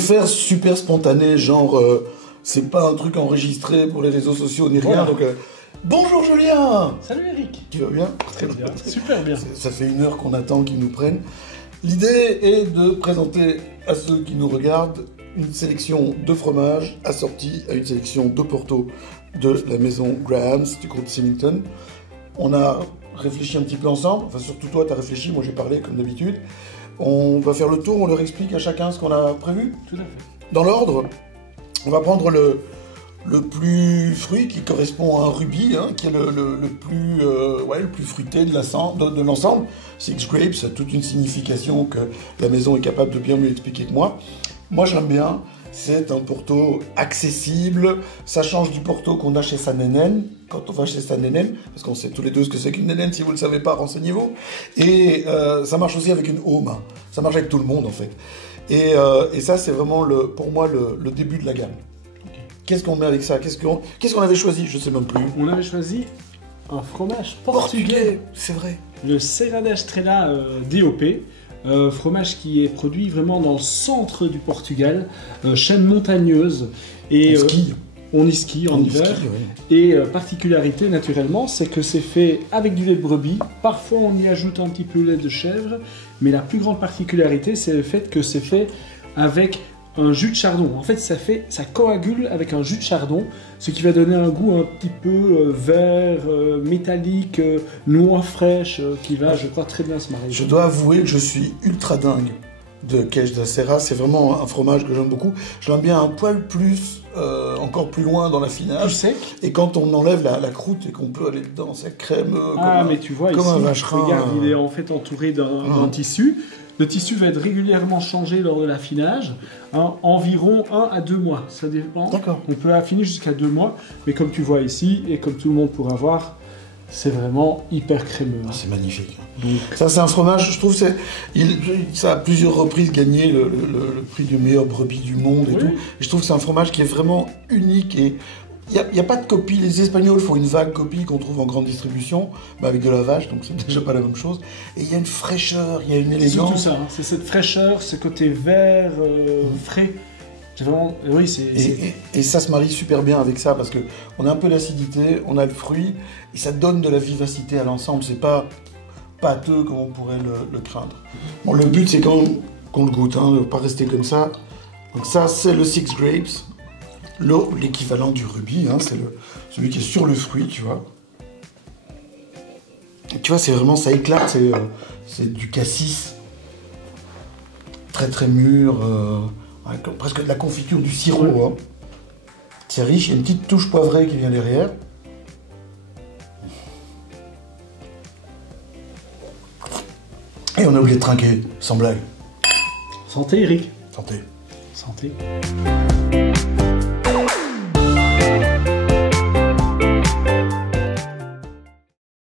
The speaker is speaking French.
faire super spontané, genre, c'est pas un truc enregistré pour les réseaux sociaux ni rien, donc... bonjour Julien! Salut Eric! Tu vas bien? Très bien, super bien. Ça fait 1 heure qu'on attend qu'ils nous prennent. L'idée est de présenter à ceux qui nous regardent une sélection de fromages assortie à une sélection de Porto de la maison Graham's du groupe Symington. On a réfléchi un petit peu ensemble, enfin surtout toi tu as réfléchi, moi j'ai parlé comme d'habitude. On va faire le tour, on leur explique à chacun ce qu'on a prévu. Tout à fait. Dans l'ordre, on va prendre le plus fruit qui correspond à un rubis, hein, qui est le plus fruité de l'ensemble. Six Grapes, ça a toute une signification que la maison est capable de bien mieux expliquer que moi. Moi j'aime bien, c'est un Porto accessible, ça change du Porto qu'on a chez San Nenen, quand on va chez San Nenen, parce qu'on sait tous les deux ce que c'est qu'une Nenen, si vous ne le savez pas, renseignez-vous. Et ça marche aussi avec une Home, hein. Ça marche avec tout le monde en fait. Et ça c'est vraiment pour moi le début de la gamme. Qu'est-ce qu'on met avec ça? Qu'est-ce qu'on avait choisi? Je ne sais même plus. On avait choisi un fromage portugais. C'est vrai. Le Serra da Estrela DOP. Fromage qui est produit vraiment dans le centre du Portugal. Chaîne montagneuse. Et on y skie en hiver. Oui. Et particularité naturellement, c'est que c'est fait avec du lait de brebis. Parfois on y ajoute un petit peu de lait de chèvre. Mais la plus grande particularité, c'est le fait que c'est fait avec un jus de chardon. En fait, ça coagule avec un jus de chardon, ce qui va donner un goût un petit peu vert, métallique, noix fraîche, qui va, je crois, très bien se marier. Je dois avouer que je suis ultra dingue de Queijo da Serra. C'est vraiment un fromage que j'aime beaucoup. Je l'aime bien un poil plus, encore plus loin dans l'affinage. Plus sec. Et quand on enlève la croûte et qu'on peut aller dedans, c'est crémeux. Mais tu vois, comme ici, un vacherin. regarde, il est en fait entouré d'un tissu. Le tissu va être régulièrement changé lors de l'affinage, environ 1 à 2 mois, ça dépend. D'accord. On peut affiner jusqu'à 2 mois, mais comme tu vois ici, et comme tout le monde pourra voir, c'est vraiment hyper crémeux. Ah, c'est magnifique. Donc, ça, c'est un fromage, je trouve, ça a plusieurs reprises gagné le prix du meilleur brebis du monde et tout. Et je trouve que c'est un fromage qui est vraiment unique et il n'y a pas de copie. Les Espagnols font une vague copie qu'on trouve en grande distribution, avec de la vache, donc c'est déjà pas la même chose. Et il y a une fraîcheur, il y a une élégance. C'est surtout ça, hein. C'est cette fraîcheur, ce côté vert, frais. Vraiment, oui, et ça se marie super bien avec ça, parce qu'on a un peu d'acidité, on a le fruit, et ça donne de la vivacité à l'ensemble. C'est pas pâteux comme on pourrait le craindre. Bon, le but, c'est quand même qu'on le goûte, hein, de pas rester comme ça. Donc ça, c'est le Six Grapes. L'équivalent du rubis, hein, c'est celui qui est sur le fruit, tu vois. Et tu vois, c'est vraiment, ça éclate, c'est du cassis, très très mûr, presque de la confiture, du sirop. Hein. C'est riche, il y a une petite touche poivrée qui vient derrière. Et on a oublié de trinquer, sans blague. Santé, Eric. Santé. Santé.